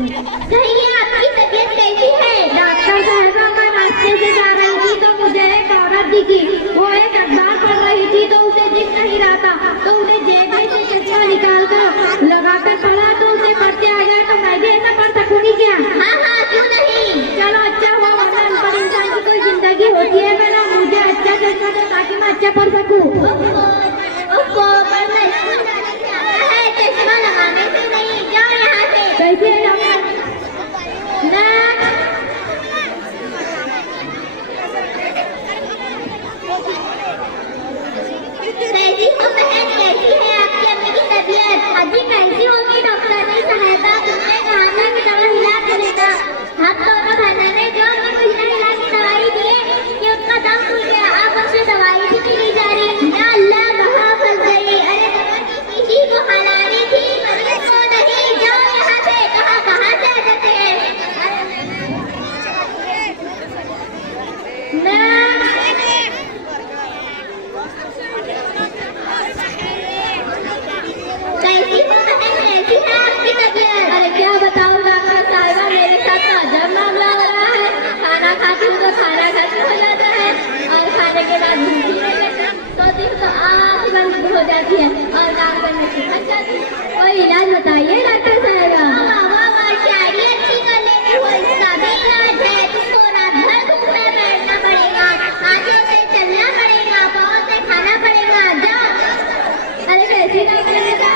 कहीं आपकी तबीयत कैसी है? डॉक्टर साहबा, मैं रास्ते से जा रही थी तो मुझे एक औरत दिखी। वो एक अखबार पढ़ रही थी तो उसे दिख नहीं रहा था, तो उन्हें जेब में से चश्मा निकाल कर लगाकर पढ़ा तो उसे पढ़ते आ गया। तो मैं भी ऐसा पढ़ सकूंगी क्या? हाँ हाँ, क्यों नहीं। चलो अच्छा हुआ, वरना अनपढ़ इंसान की कोई जिंदगी होती है मेरा। मुझे अच्छा चश्मा दो ताकि मैं अच्छा पढ़ सकूँ। चश्मा लगाने से नहीं, जाओ यहाँ से। कैसे कैसी हो बहन, कैसी है आपकी अम्मी की तबीयत? अजी कैसी होगी, डॉक्टर ने सहायता तुमने कहा था कि दवा हिला के लेना। हम दोनों बहनों ने जो हमें हिला हिला की दवाई दी कि उनका दम खुल गया। अब हमसे दवाई भी नहीं ली जा रही। या अल्लाह, कहाँ फंस गई। अरे किसी को हलानी थी, मरीज को नहीं। जाओ यहाँ से। कहाँ से आ जाते हैं? कैसी है आपकी तबीयत? अरे क्या बताऊं डॉक्टर साहिबा, मेरे साथ तो अजब मामला हो रहा है। खाना खाती हूँ तो खाना खत्म हो जाता है और खाने के बाद भूख ही नहीं लगती। सोती हूँ तो आँख बंद हो जाती है और नाक बंद फट जाती है। कोई इलाज बताइए डॉक्टर साहिबा। शायरी अच्छी कर लेती हो, इसका भी इलाज है। तुमको रात भर घूमना बैठना पड़ेगा, आगे से चलना पड़ेगा, बहुत से खाना पड़ेगा। जाओ। अरे कैसी डॉक्टर